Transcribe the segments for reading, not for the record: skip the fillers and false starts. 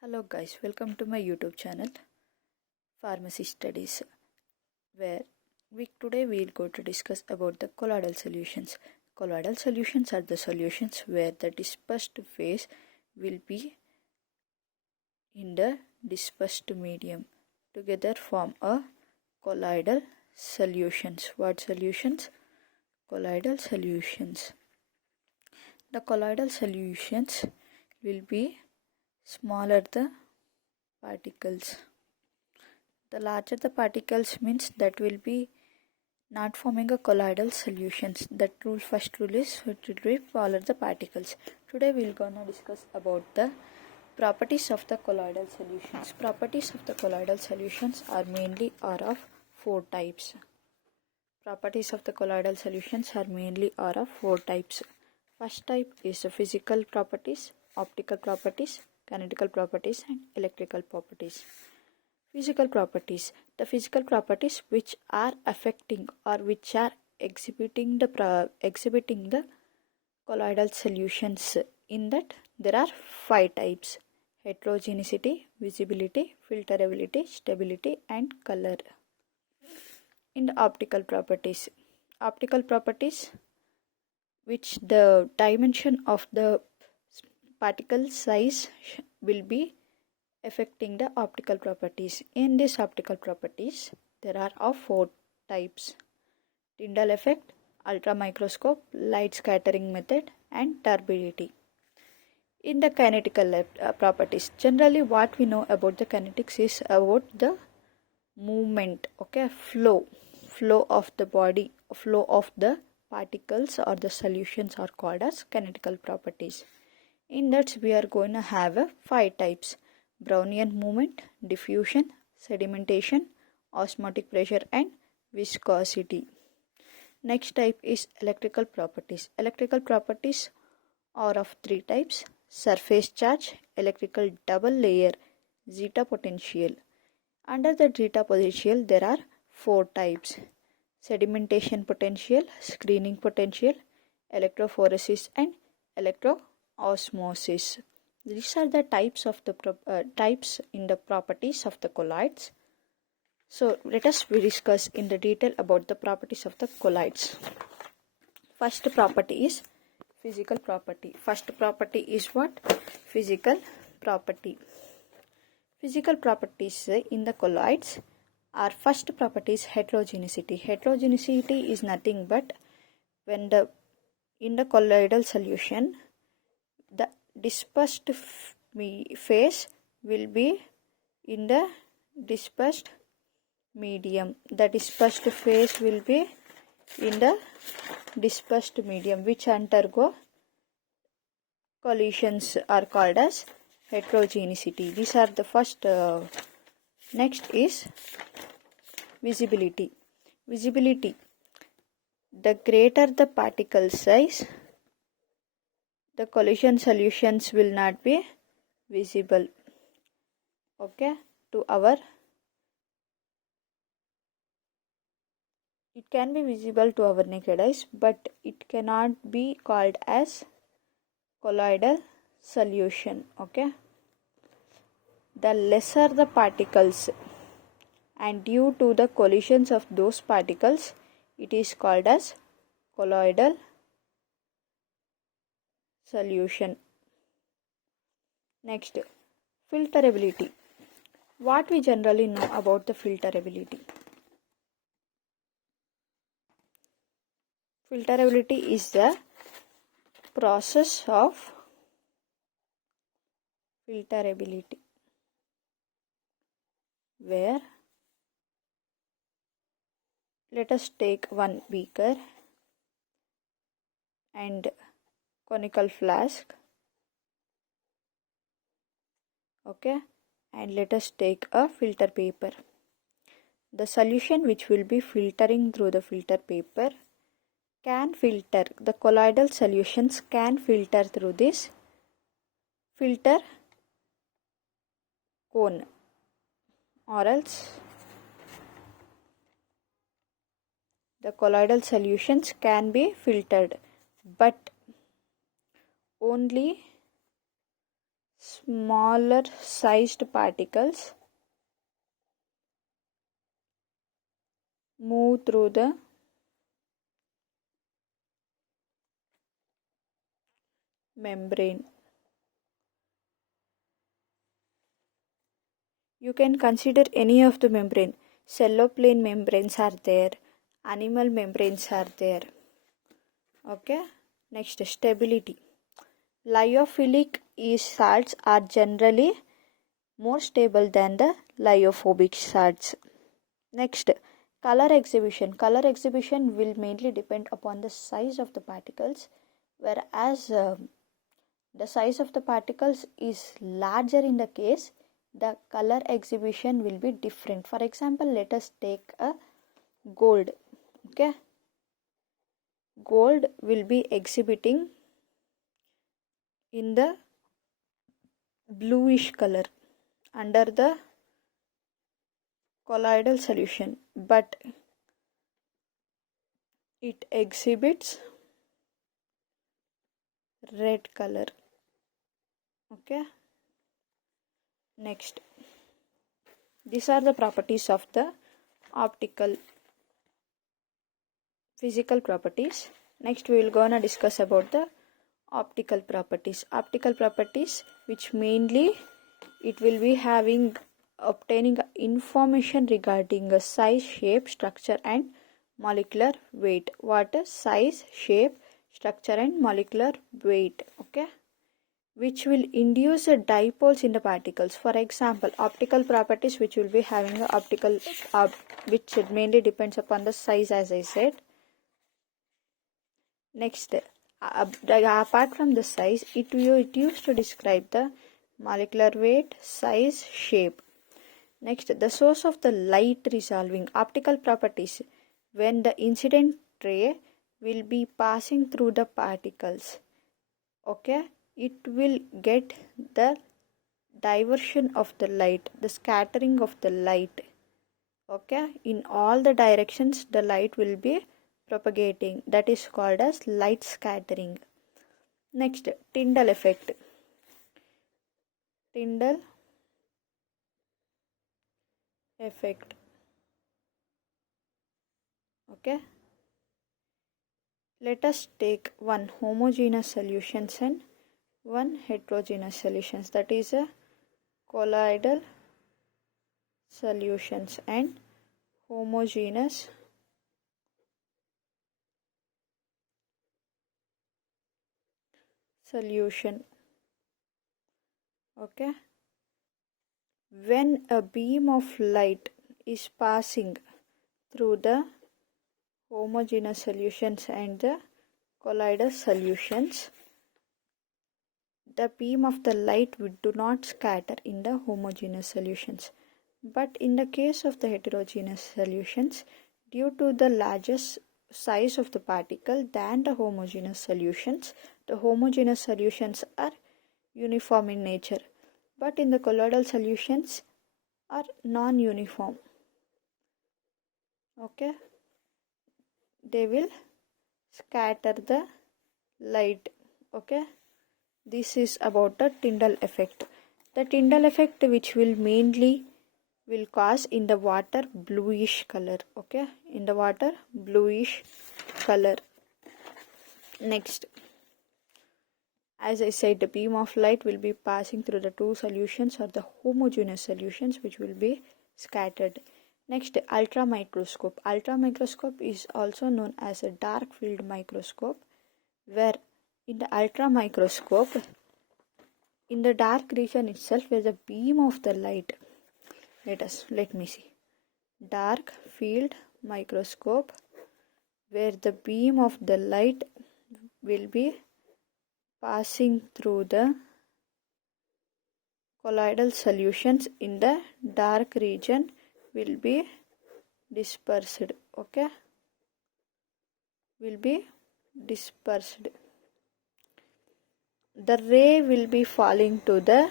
Hello guys, welcome to my YouTube channel Pharmacy Studies, where today we'll go to discuss about the colloidal solutions. Colloidal solutions are the solutions where the dispersed phase will be in the dispersed medium. Together form a colloidal solutions. What solutions? Colloidal solutions. The colloidal solutions will be smaller the particles. The larger the particles means that will be not forming a colloidal solutions. That first rule is it will be smaller the particles. Today we will gonna discuss about the properties of the colloidal solutions. Properties of the colloidal solutions are mainly of four types. Properties of the colloidal solutions are mainly of four types. First type is the physical properties, optical properties, kinetical properties, and electrical properties. Physical properties. The physical properties which are affecting or which are exhibiting the colloidal solutions. In that there are five types: heterogeneity, visibility, filterability, stability, and color. In the optical properties, which the dimension of the particle size will be affecting the optical properties. In these optical properties, there are of four types: Tyndall effect, ultramicroscope, light scattering method, and turbidity. In the kinetical properties, generally what we know about the kinetics is about the movement, flow of the body, flow of the particles or the solutions are called as kinetical properties. In that we are going to have five types: Brownian movement, diffusion, sedimentation, osmotic pressure, and viscosity. Next type is electrical properties. Electrical properties are of three types: surface charge, electrical double layer, zeta potential. Under the zeta potential there are four types: sedimentation potential, screening potential, electrophoresis, and electroosmosis. These are the types of the types in the properties of the colloids. So let us discuss in the detail about the properties of the colloids. First property is physical property. First property is what? Physical property. Physical properties in the colloids are: first property is heterogeneity. Heterogeneity is nothing but when in the colloidal solution the dispersed phase will be in the dispersed medium. The dispersed phase will be in the dispersed medium which undergo collisions are called as heterogeneity. These are the first. Next is visibility. Visibility. The greater the particle size, the collision solutions will not be visible, to our. It can be visible to our naked eyes, but it cannot be called as colloidal solution. The lesser the particles, and due to the collisions of those particles, it is called as colloidal solution. Next, filterability. What we generally know about the filterability? Filterability is the process of filterability where, let us take one beaker and conical flask, and let us take a filter paper. The solution which will be filtering through the filter paper can filter, the colloidal solutions can filter through this filter cone, or else the colloidal solutions can be filtered, but only smaller sized particles move through the membrane. You can consider any of the membrane. Celloplane membranes are there, animal membranes are there. Okay. Next, stability. Lyophilic salts are generally more stable than the lyophobic salts. Next, color exhibition. Color exhibition will mainly depend upon the size of the particles, whereas the size of the particles is larger in the case, the color exhibition will be different. For example, let us take a gold. Okay, gold will be exhibiting in the bluish color under the colloidal solution, but it exhibits red color. Okay, next, these are the properties of the optical physical properties. Next, we will gonna discuss about the optical properties. Optical properties, which mainly it will be having obtaining information regarding a size, shape, structure and molecular weight. What is size, shape, structure and molecular weight? Okay, which will induce a dipoles in the particles. For example, optical properties which will be having a optical which mainly depends upon the size, as I said. Next, apart from the size, it used to describe the molecular weight, size, shape. Next, the source of the light resolving. Optical properties. When the incident ray will be passing through the particles, okay, it will get the diversion of the light, the scattering of the light. Okay, in all the directions the light will be propagating. That is called as light scattering. Next, Tyndall effect. Tyndall effect. Okay, let us take one homogeneous solutions and one heterogeneous solutions, that is a colloidal solutions and homogeneous solution. Okay, when a beam of light is passing through the homogeneous solutions and the colloidal solutions, the beam of the light do not scatter in the homogeneous solutions. But in the case of the heterogeneous solutions, due to the largest size of the particle than the homogeneous solutions, the homogeneous solutions are uniform in nature, but in the colloidal solutions are non-uniform. Okay, they will scatter the light. Okay, this is about the Tyndall effect. The Tyndall effect, which will mainly will cause in the water bluish color. Okay, in the water bluish color. Next, as I said, the beam of light will be passing through the two solutions or the homogeneous solutions, which will be scattered. Next, ultra microscope. Ultra microscope is also known as a dark field microscope, where in the ultra microscope, in the dark region itself, where the beam of the light, let me see, dark field microscope, where the beam of the light will be passing through the colloidal solutions in the dark region will be dispersed. Okay, will be dispersed. The ray will be falling to the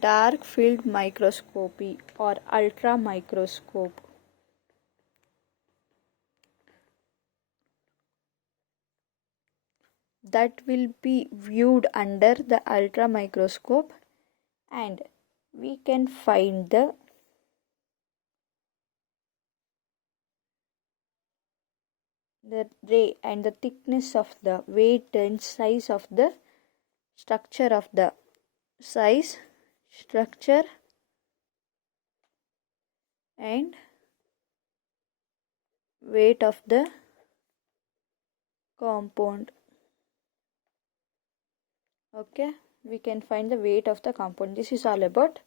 dark field microscopy or ultra microscope. That will be viewed under the ultra microscope and we can find the ray and the thickness of the weight and size of the structure of the size, structure and weight of the compound. Okay, we can find the weight of the compound. This is all about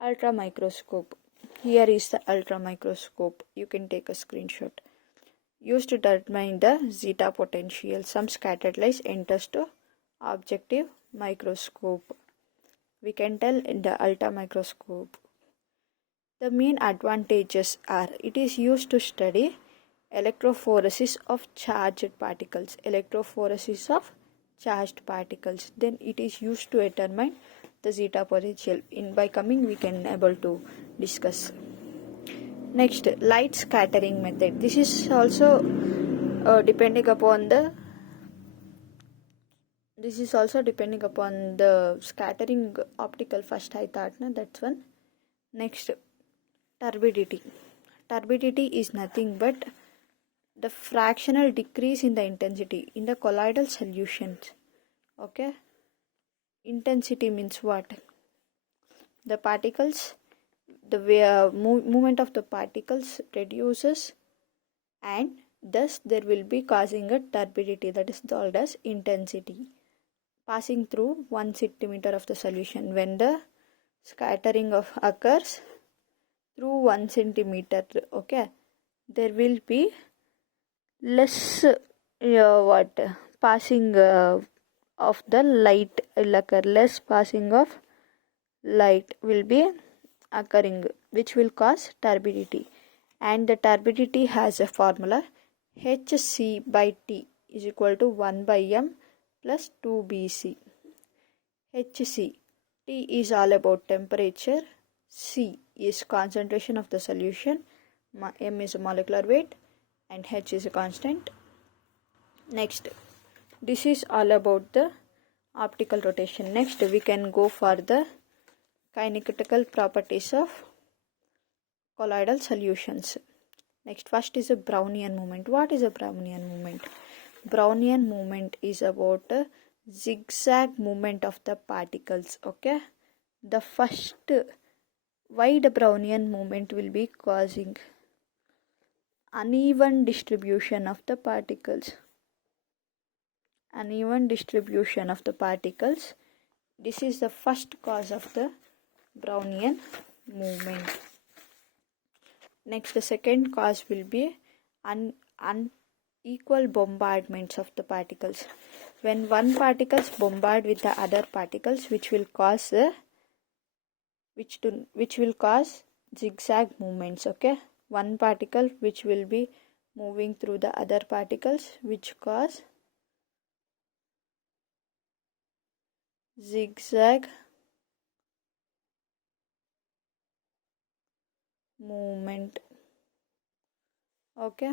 ultra microscope. Here is the ultra microscope. You can take a screenshot. Used to determine the zeta potential. Some scattered light enters to objective microscope. We can tell in the ultra microscope. The main advantages are it is used to study electrophoresis of charged particles. Electrophoresis of charged particles. Then it is used to determine the zeta potential. In by coming we can able to discuss. Next, light scattering method. This is also depending upon the scattering optical. First I thought that's one. Next, turbidity. Turbidity is nothing but the fractional decrease in the intensity in the colloidal solutions. Okay, intensity means what? The particles, the movement of the particles reduces, and thus there will be causing a turbidity, that is called as intensity, passing through 1 centimeter of the solution. When the scattering of occurs through 1 centimeter, okay, there will be less passing of the light will occur. Less passing of light will be occurring, which will cause turbidity. And the turbidity has a formula: Hc by T is equal to 1 by M plus 2Bc. Hc, T is all about temperature, C is concentration of the solution, M is a molecular weight, and H is a constant. Next, this is all about the optical rotation. Next, we can go for the kinetical properties of colloidal solutions. Next, first is a Brownian movement. What is a Brownian movement? Brownian movement is about a zigzag movement of the particles. Okay, the first wide Brownian movement will be causing uneven distribution of the particles. Uneven distribution of the particles. This is the first cause of the Brownian movement. Next, the second cause will be unequal bombardments of the particles. When one particles bombard with the other particles, which will cause zigzag movements. Okay, one particle which will be moving through the other particles, which cause zigzag movement. Okay,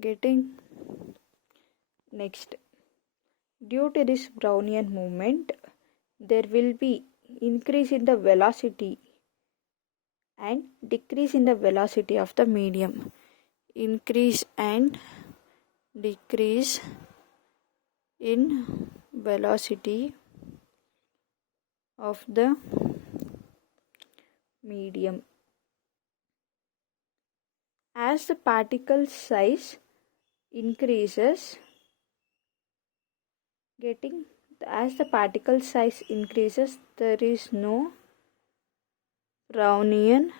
getting. Next, due to this Brownian movement, there will be increase in the velocity and decrease in the velocity of the medium. Increase and decrease in velocity of the medium. As the particle size increases, as the particle size increases, there is no Brownian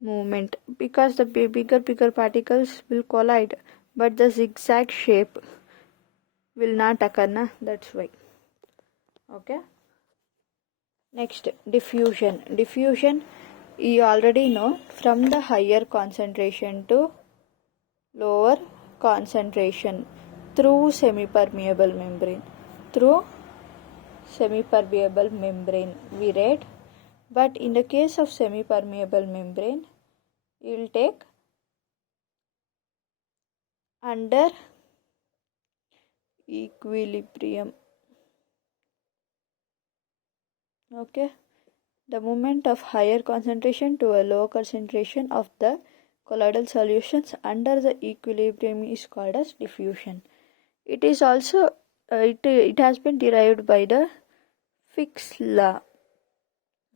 movement, because the bigger particles will collide, but the zigzag shape will not occur, that's why. Okay, next, diffusion. Diffusion, you already know, from the higher concentration to lower concentration through semi-permeable membrane. Through semi-permeable membrane we read, but in the case of semi-permeable membrane, you will take under equilibrium. Okay, the movement of higher concentration to a lower concentration of the colloidal solutions under the equilibrium is called as diffusion. It is also it has been derived by the Fick's law.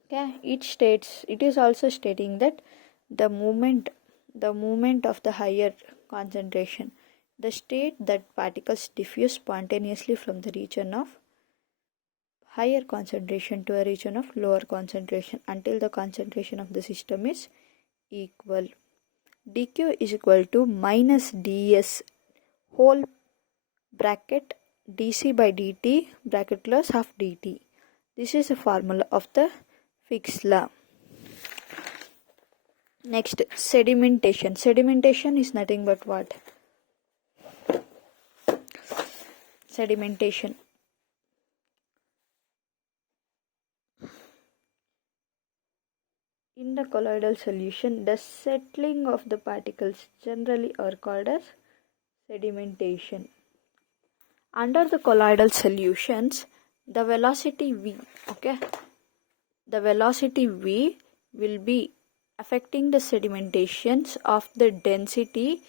Okay, it is also stating that the movement of the higher concentration, the state that particles diffuse spontaneously from the region of higher concentration to a region of lower concentration until the concentration of the system is equal. dq is equal to minus ds whole bracket dc by dt bracket close half dt. This is a formula of the Fick's law. Next, sedimentation. Sedimentation is nothing but what? Sedimentation. In the colloidal solution, the settling of the particles generally are called as sedimentation. Under the colloidal solutions, the velocity v, okay, the velocity v will be affecting the sedimentations of the density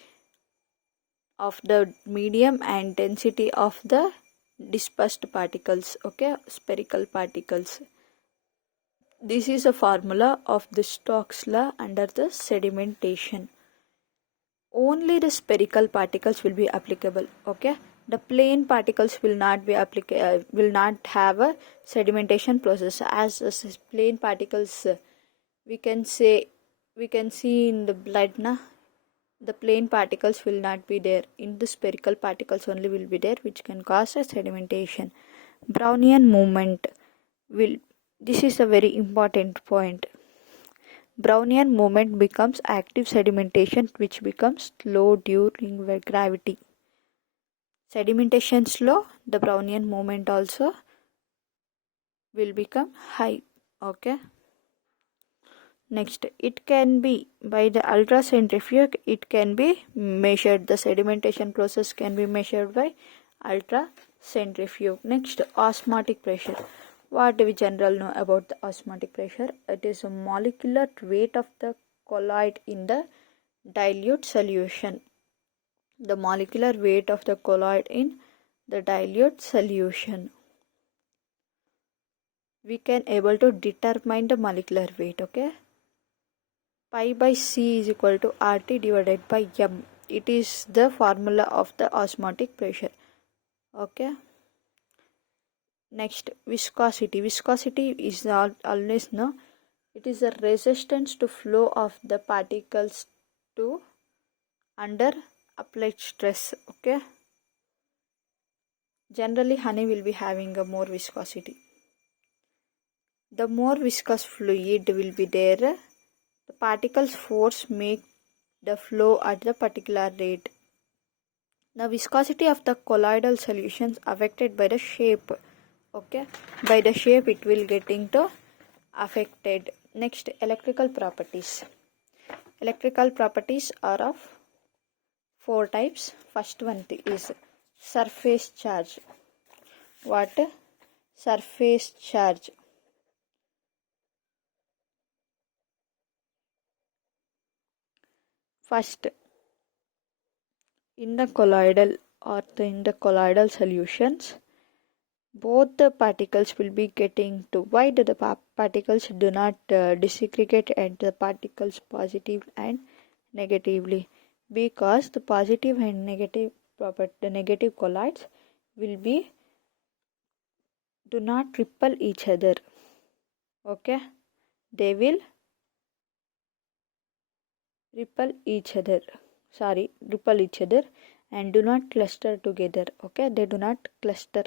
of the medium and density of the dispersed particles, okay, spherical particles. This is a formula of the Stokes law under the sedimentation. Only the spherical particles will be applicable, okay. The plane particles will not be will not have a sedimentation process. As plane particles, we can see in the blood na, the plane particles will not be there. In the spherical particles only will be there, which can cause a sedimentation. Brownian movement will, this is a very important point. Brownian movement becomes active sedimentation, which becomes slow during gravity. Sedimentation slow, the Brownian movement also will become high. Okay. Next, it can be by the ultracentrifuge, it can be measured. The sedimentation process can be measured by ultracentrifuge. Next, osmotic pressure. What do we generally know about the osmotic pressure? It is a molecular weight of the colloid in the dilute solution. The molecular weight of the colloid in the dilute solution. We can able to determine the molecular weight, okay? Pi by C is equal to RT divided by M. It is the formula of the osmotic pressure. Okay. Next, viscosity. Viscosity is always no. It is a resistance to flow of the particles to under applied stress. Okay. Generally, honey will be having a more viscosity. The more viscous fluid will be there, the particles force make the flow at the particular rate. The viscosity of the colloidal solutions affected by the shape. Okay, by the shape it will getting to affected. Next, electrical properties. Electrical properties are of 4 types. First one is surface charge. What? Surface charge. First, in the colloidal in the colloidal solutions, both the particles will be getting to. Why do the particles do not disaggregate at the particles positive and negatively? Because the positive and negative the negative colloids will be do not repel each other. Okay, they will repel each other and do not cluster together. Okay, they do not cluster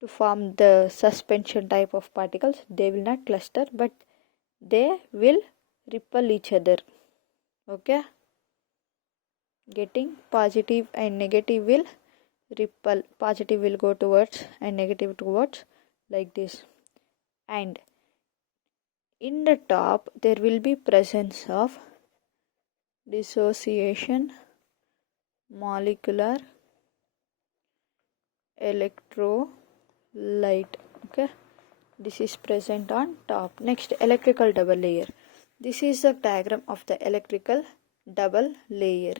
to form the suspension type of particles. They will not cluster, but they will repel each other. Okay, getting positive and negative will repel. Positive will go towards and negative towards, like this. And in the top there will be presence of dissociation, molecular, electrolyte. Okay, This is present on top. Next, electrical double layer. This is the diagram of the electrical double layer.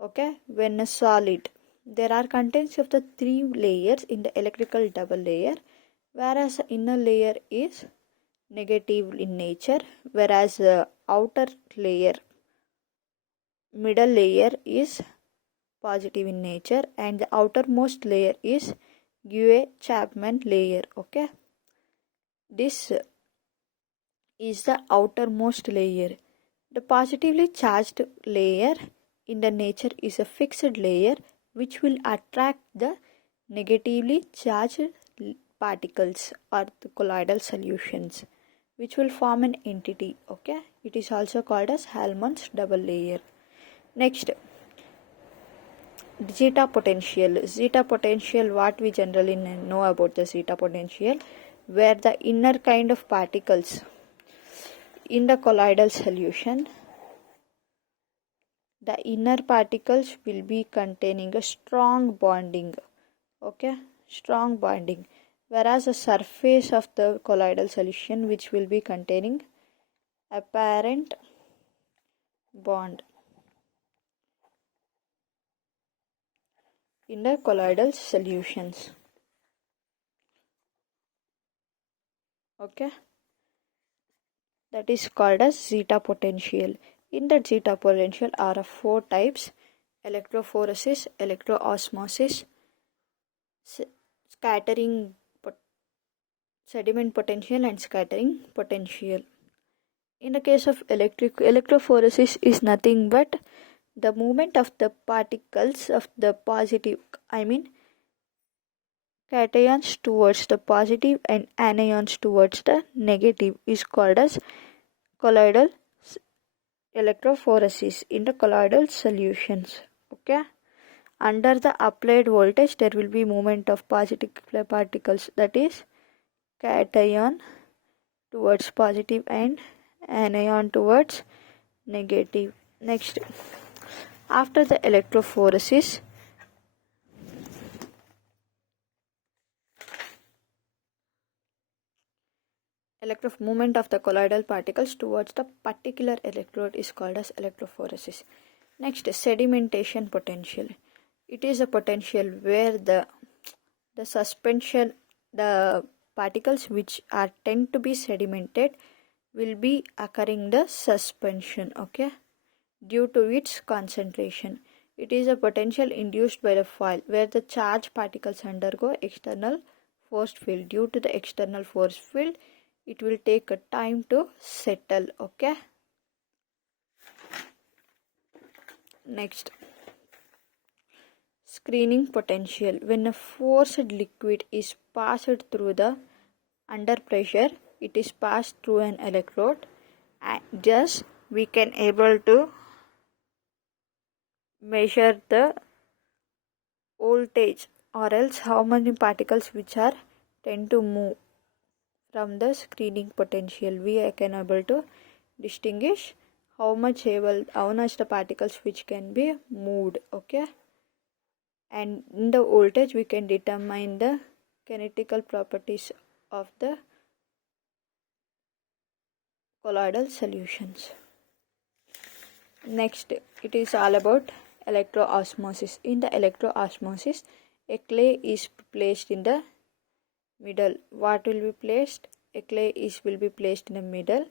Okay, when a solid, there are contents of the three layers in the electrical double layer, whereas the inner layer is negative in nature, whereas the outer layer, middle layer is positive in nature, and the outermost layer is Chapman layer. Okay, this is the outermost layer. The positively charged layer in the nature is a fixed layer which will attract the negatively charged particles or the colloidal solutions, which will form an entity. Okay, it is also called as Hellman's double layer. Next, zeta potential. Zeta potential, what we generally know about the zeta potential, where the inner kind of particles in the colloidal solution, the inner particles will be containing a strong bonding. Okay, strong bonding, whereas the surface of the colloidal solution which will be containing apparent bond in the colloidal solutions. Okay, that is called as zeta potential. In that zeta potential are four types: electrophoresis, electroosmosis, scattering sediment potential, and scattering potential. In the case of electrophoresis is nothing but the movement of the particles of the positive, cations towards the positive and anions towards the negative is called as colloidal electrophoresis in the colloidal solutions. Okay, under the applied voltage there will be movement of positive particles, that is cation towards positive and anion towards negative. Next, after the electrophoresis, movement of the colloidal particles towards the particular electrode is called as electrophoresis. Next, sedimentation potential. It is a potential where the suspension, the particles which are tend to be sedimented will be occurring the suspension. Okay, due to its concentration. It is a potential induced by the foil where the charged particles undergo external force field. Due to the external force field, it will take a time to settle. Okay, next, screening potential. When a forced liquid is passed through the under pressure, it is passed through an electrode, and just we can able to measure the voltage or else how many particles which are tend to move. From the screening potential we can able to distinguish how much the particles which can be moved. Okay, and in the voltage we can determine the kinetical properties of the colloidal solutions. Next, it is all about electroosmosis. In the electroosmosis, a clay is placed in the middle. What will be placed? A clay will be placed in the middle.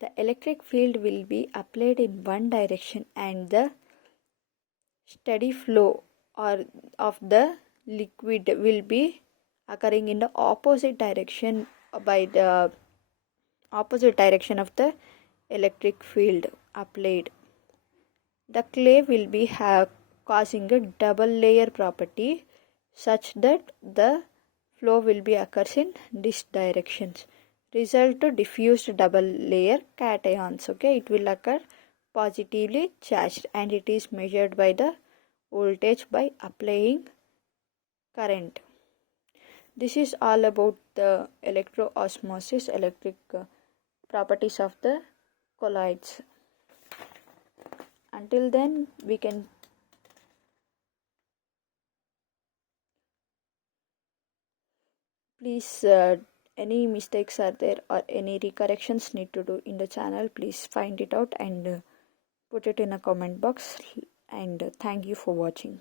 The electric field will be applied in one direction and the steady flow of the liquid will be occurring in the opposite direction by the opposite direction of the electric field applied. The clay will be causing a double layer property such that the flow will be occurs in this directions. Result to diffused double layer cations. Okay, it will occur positively charged and it is measured by the voltage by applying current. This is all about the electroosmosis, electric properties of the colloids. Until then, we can please any mistakes are there or any recorrections need to do in the channel, please find it out and put it in a comment box. And thank you for watching.